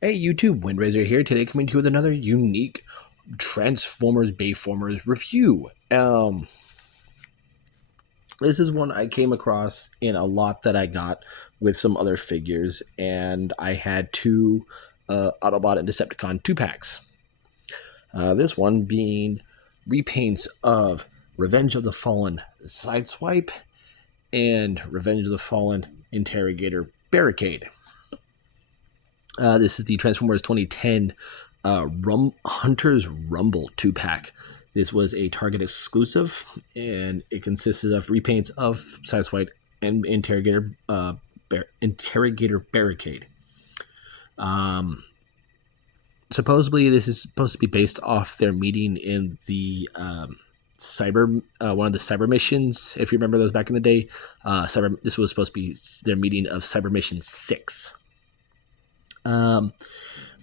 Hey YouTube, Windraiser here. Today coming to you with another unique Transformers Bayformers review. This is one I came across in a lot that I got with some other figures, and I had two Autobot and Decepticon 2-packs. This one being repaints of Revenge of the Fallen Sideswipe and Revenge of the Fallen Interrogator Barricade. This is the Transformers 2010 Hunter's Rumble 2-pack. This was a Target exclusive, and it consisted of repaints of Sideswipe and Interrogator Barricade. Supposedly, this is supposed to be based off their meeting in the one of the cyber missions. If you remember those back in the day, this was supposed to be their meeting of Cyber Mission 6.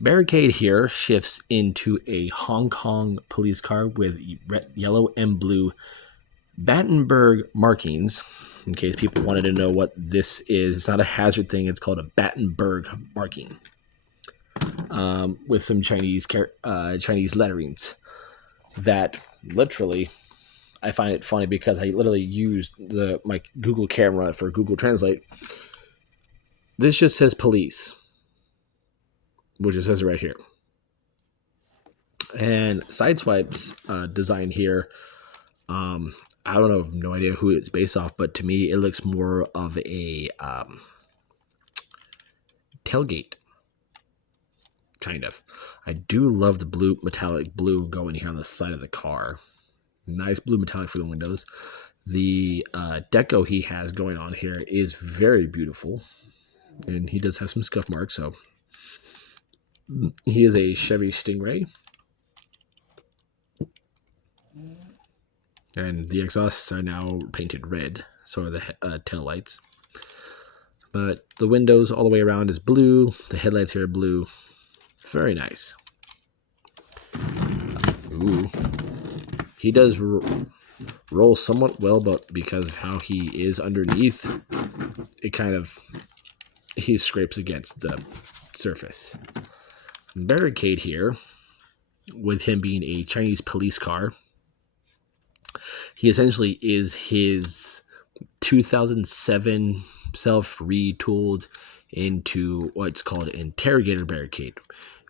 Barricade here shifts into a Hong Kong police car with yellow and blue Battenberg markings. In case people wanted to know what this is, it's not a hazard thing. It's called a Battenberg marking, with some Chinese letterings. That literally, I find it funny because I literally used my Google camera for Google Translate. This just says police, which it says right here. And Sideswipe's design here, I don't know, no idea who it's based off, but to me it looks more of a tailgate, kind of. I do love the blue, metallic blue going here on the side of the car. Nice blue metallic for the windows. The deco he has going on here is very beautiful, and he does have some scuff marks, so he is a Chevy Stingray. And the exhausts are now painted red, so are the tail lights. But the windows all the way around is blue. The headlights here are blue. Very nice. Ooh. He does roll somewhat well, but because of how he is underneath, he scrapes against the surface. Barricade here, with him being a Chinese police car, he essentially is his 2007 self-retooled into what's called Interrogator Barricade,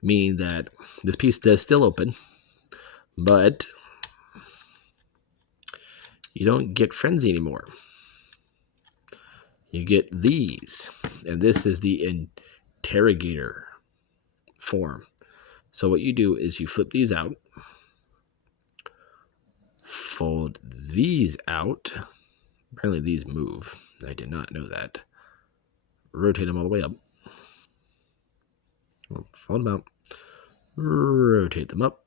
meaning that this piece does still open, but you don't get Frenzy anymore. You get these, and this is the Interrogator form. So what you do is you flip these out, fold these out. Apparently these move. I did not know that. Rotate them all the way up. Fold them out. Rotate them up.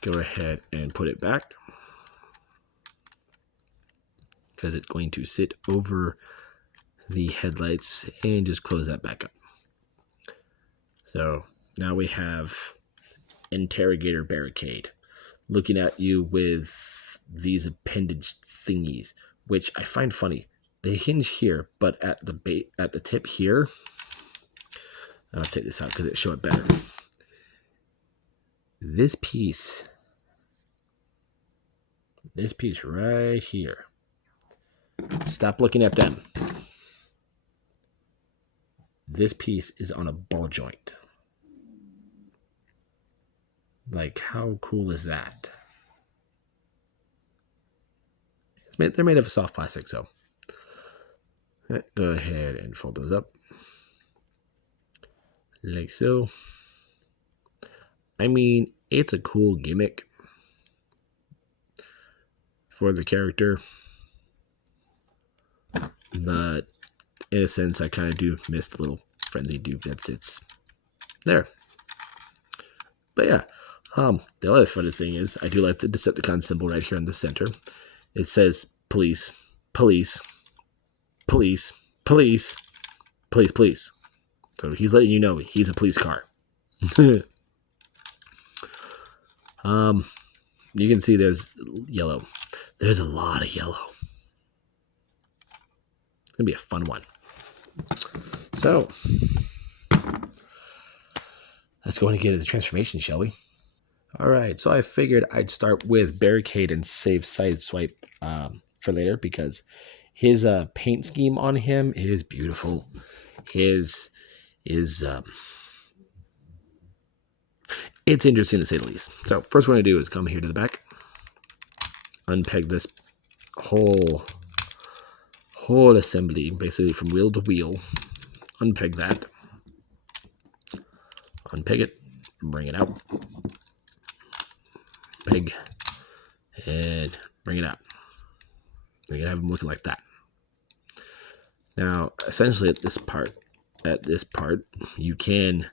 Go ahead and put it back, because it's going to sit over the headlights, and just close that back up. So now we have Interrogator Barricade looking at you with these appendage thingies, which I find funny. They hinge here, but at the tip here, I'll take this out because it show it better. This piece right here. Stop looking at them. This piece is on a ball joint. Like, how cool is that? They're made of soft plastic, so go ahead and fold those up like so. I mean, it's a cool gimmick for the character, but in a sense, I kind of do miss the little Frenzy dupe that sits there. But yeah, the other funny thing is, I do like the Decepticon symbol right here in the center. It says police, police, police, police, police, police. So he's letting you know he's a police car. You can see there's yellow. There's a lot of yellow. It's gonna be a fun one. So let's go and get the transformation, shall we? All right, so I figured I'd start with Barricade and save Sideswipe for later because his paint scheme on him is beautiful. His is it's interesting to say the least. So first what I'm gonna do is come here to the back, unpeg this whole assembly basically from wheel to wheel, unpeg that, unpeg it, bring it out, peg, and bring it out. You're gonna have them looking like that. Now, essentially at this part, you can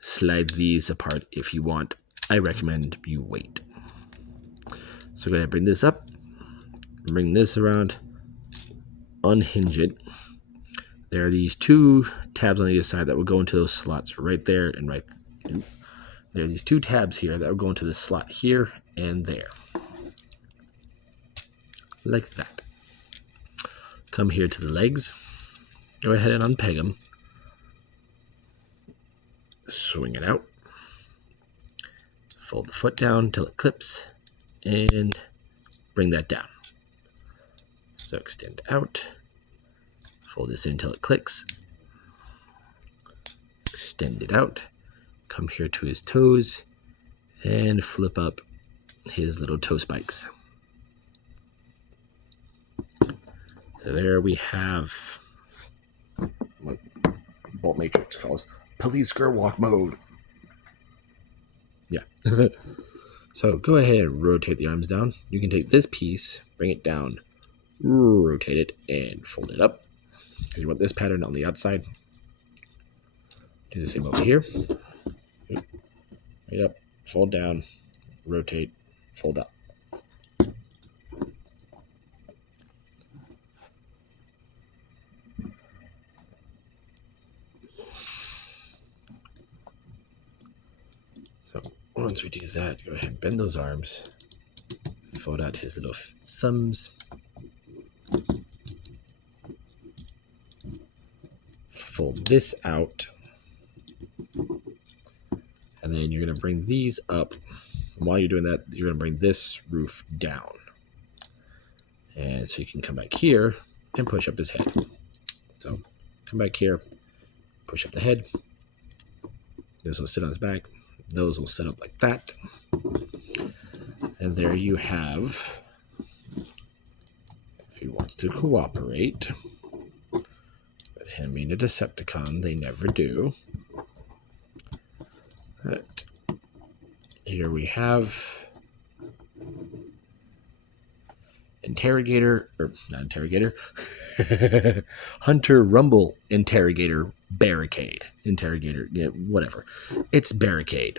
slide these apart if you want. I recommend you wait. So go ahead and bring this up, bring this around, unhinge it. There are these two tabs on either side that will go into those slots right there and right there. There are these two tabs here that will go into the slot here and there. Like that. Come here to the legs. Go ahead and unpeg them. Swing it out. Fold the foot down until it clips and bring that down. So extend out. Fold this in until it clicks. Extend it out. Come here to his toes and flip up his little toe spikes. So there we have what Bolt Matrix calls police girl walk mode. Yeah. So go ahead and rotate the arms down. You can take this piece, bring it down, rotate it, and fold it up. Because you want this pattern on the outside. Do the same over here. Right up, fold down, rotate, fold up. So once we do that, go ahead and bend those arms, fold out his little thumbs, fold this out, and then you're going to bring these up. And while you're doing that, you're going to bring this roof down. And so you can come back here and push up his head. So come back here, push up the head. This will sit on his back. Those will set up like that. And there you have, if he wants to cooperate, with him being a Decepticon, they never do. But here we have Hunter Rumble Interrogator Barricade. Interrogator, yeah, whatever. It's Barricade.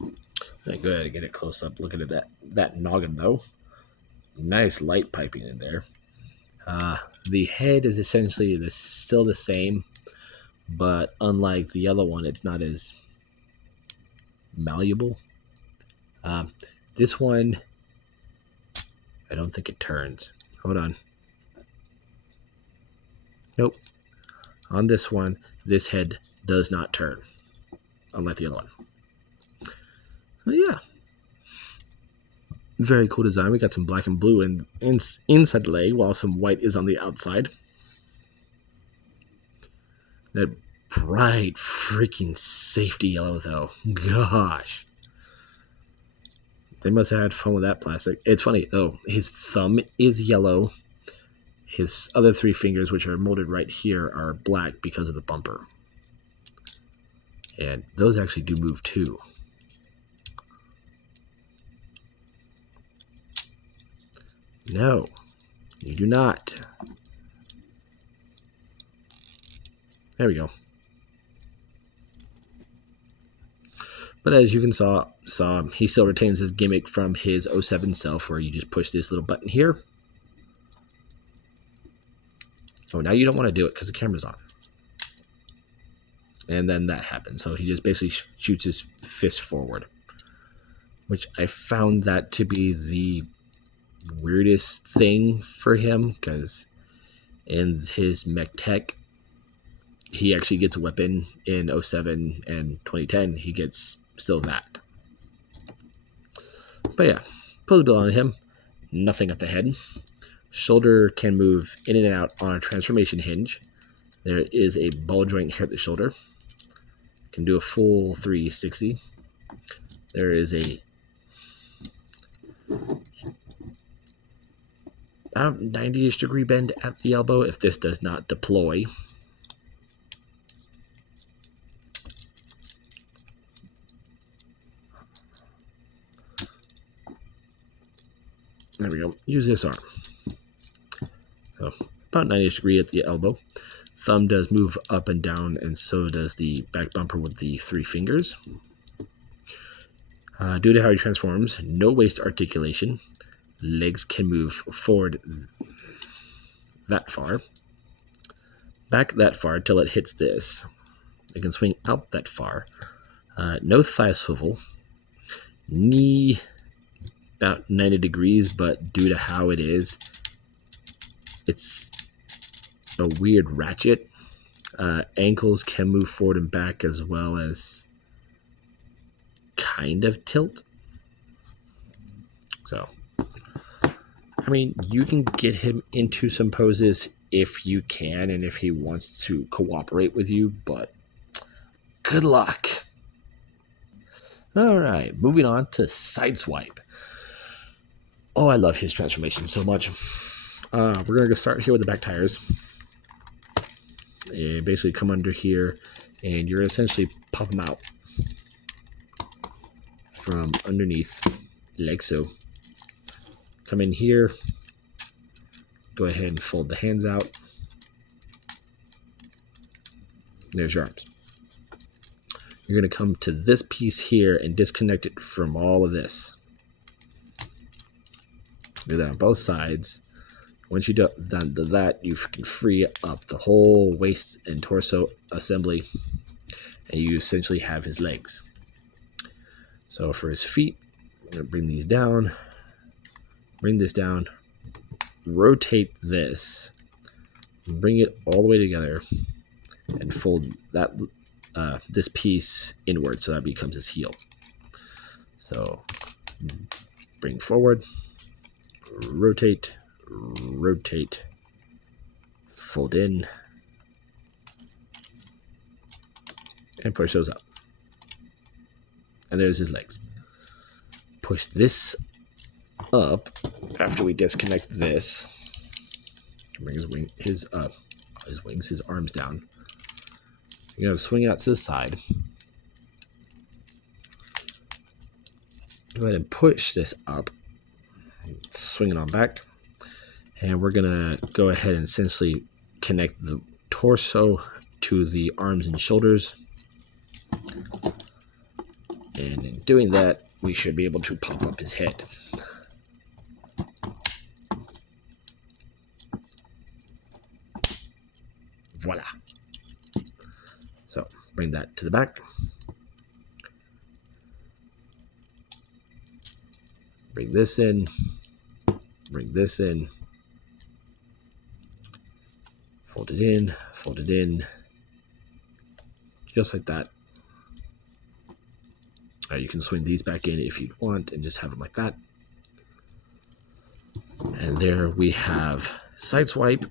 Go ahead and get it close up. Look at that noggin though. Nice light piping in there. The head is essentially still the same, but unlike the other one, it's not as malleable. This one, I don't think it turns. Hold on. Nope. On this one, this head does not turn, unlike the other one. So yeah. Very cool design. We got some black and blue inside the leg, while some white is on the outside. That bright freaking safety yellow, though. Gosh. They must have had fun with that plastic. It's funny, though. His thumb is yellow. His other three fingers, which are molded right here, are black because of the bumper. And those actually do move, too. No, you do not. There we go. But as you can saw, he still retains his gimmick from his 07 self, where you just push this little button here. Oh, now you don't want to do it because the camera's on. And then that happens. So he just basically shoots his fist forward, which I found that to be the weirdest thing for him, because in his mech tech, he actually gets a weapon in 07 and 2010. He gets still that. But yeah, pulls a bill on him. Nothing at the head. Shoulder can move in and out on a transformation hinge. There is a ball joint here at the shoulder. Can do a full 360. There is a about 90-ish degree bend at the elbow if this does not deploy. There we go. Use this arm. So about 90-ish degree at the elbow. Thumb does move up and down, and so does the back bumper with the 3 fingers. Due to how he transforms, no waist articulation. Legs can move forward that far, back that far till it hits this. It can swing out that far. No thigh swivel. Knee about 90 degrees, but due to how it is, it's a weird ratchet. Ankles can move forward and back as well as kind of tilt. So, I mean, you can get him into some poses if you can and if he wants to cooperate with you, but good luck. All right, moving on to Sideswipe. Oh, I love his transformation so much. We're going to start here with the back tires. And basically come under here, and you're essentially pop them out from underneath, like so. Come in here, go ahead and fold the hands out. There's your arms. You're going to come to this piece here and disconnect it from all of this. Do that on both sides. Once you're done to that, you can free up the whole waist and torso assembly, and you essentially have his legs. So for his feet, I'm going to bring these down, bring this down, rotate this, bring it all the way together, and fold that this piece inward so that becomes his heel. So bring forward, rotate, rotate, fold in, and push those up. And there's his legs. Push this up after we disconnect this. Bring his arms down. You're gonna swing out to the side. Go ahead and push this up. Swing it on back. And we're gonna go ahead and essentially connect the torso to the arms and shoulders. And in doing that, we should be able to pop up his head. Voila. So bring that to the back. Bring this in. Bring this in. Fold it in. Fold it in. Just like that. You can swing these back in if you want and just have them like that. And there we have Sideswipe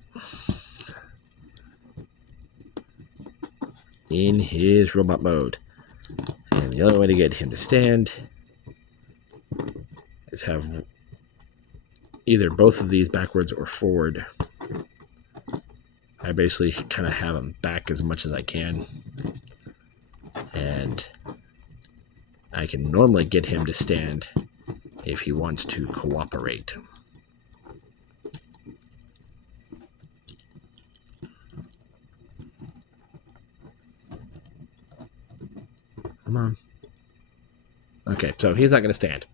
in his robot mode. And the other way to get him to stand is have either both of these backwards or forward. I basically kind of have him back as much as I can. And I can normally get him to stand if he wants to cooperate. Come on. Okay, so he's not going to stand.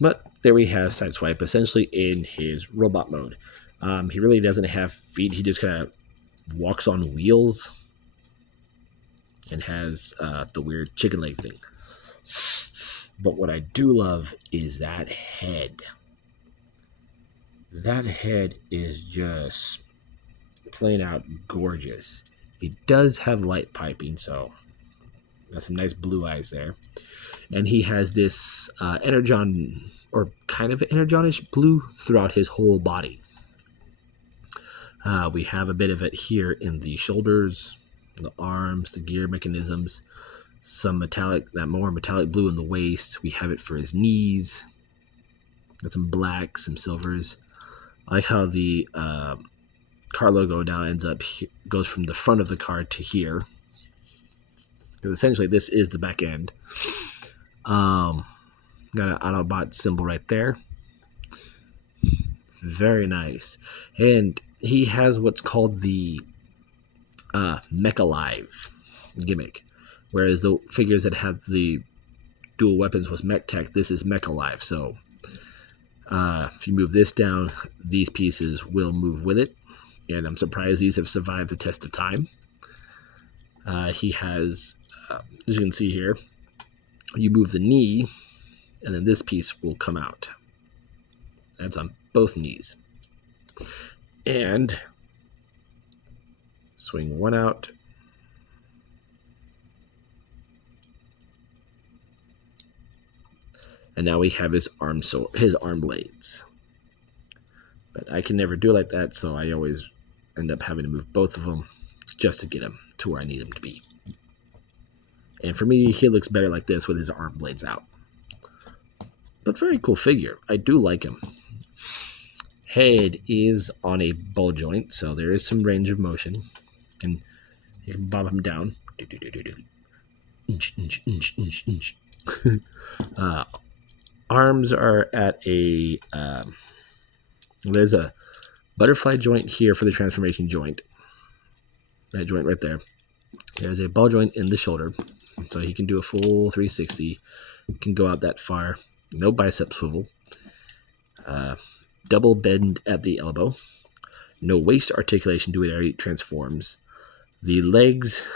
But there we have Sideswipe, essentially in his robot mode. He really doesn't have feet. He just kind of walks on wheels and has the weird chicken leg thing. But what I do love is that head. That head is just plain out gorgeous. He does have light piping, so got some nice blue eyes there. And he has this energon, or kind of energonish blue throughout his whole body. We have a bit of it here in the shoulders, the arms, the gear mechanisms, some metallic, that more metallic blue in the waist. We have it for his knees. Got some black, some silvers. I like how the car logo now goes from the front of the car to here. Because essentially this is the back end. Got an Autobot symbol right there. Very nice. And he has what's called the Mecha Live gimmick. Whereas the figures that have the dual weapons was Mech Tech, this is Mecha Live. So if you move this down, these pieces will move with it. And I'm surprised these have survived the test of time. He has, as you can see here, you move the knee, and then this piece will come out. That's on both knees. And swing one out. And now we have his arm blades. But I can never do it like that, so I always end up having to move both of them just to get him to where I need him to be. And for me, he looks better like this with his arm blades out. But very cool figure. I do like him. Head is on a ball joint, so there is some range of motion. And you can bob him down. Arms are at a... there's a butterfly joint here for the transformation joint. That joint right there. There's a ball joint in the shoulder, so he can do a full 360. Can go out that far. No bicep swivel. Double bend at the elbow. No waist articulation due to it transforms. The legs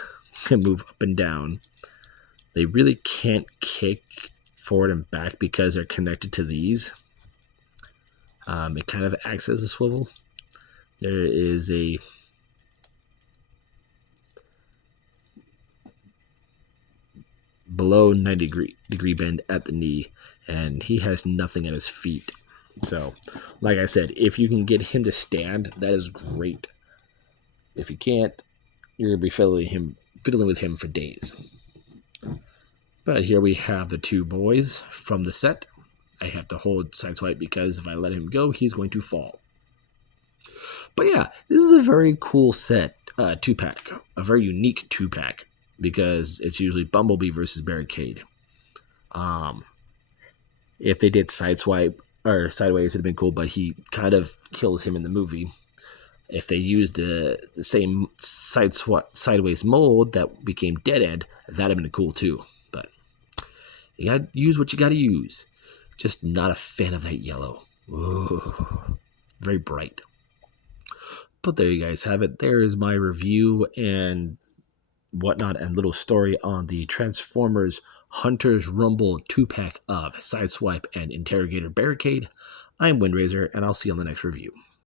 can move up and down. They really can't kick forward and back because they're connected to these. It kind of acts as a swivel. There is a below 90 degree bend at the knee, and he has nothing at his feet. So, like I said, if you can get him to stand, that is great. If you can't, you're going to be fiddling with him for days. But here we have the two boys from the set. I have to hold Sideswipe because if I let him go, he's going to fall. But yeah, this is a very cool set, 2-pack. A very unique 2-pack because it's usually Bumblebee versus Barricade. If they did Sideswipe or Sideways, it'd have been cool, but he kind of kills him in the movie. If they used the same Sideways mold that became Dead-End, that'd have been cool too. But you gotta use what you gotta use. Just not a fan of that yellow. Ooh, very bright. But there you guys have it. There is my review and whatnot and little story on the Transformers Hunter's Rumble 2-pack of Sideswipe and Interrogator Barricade. I'm Windraiser, and I'll see you on the next review.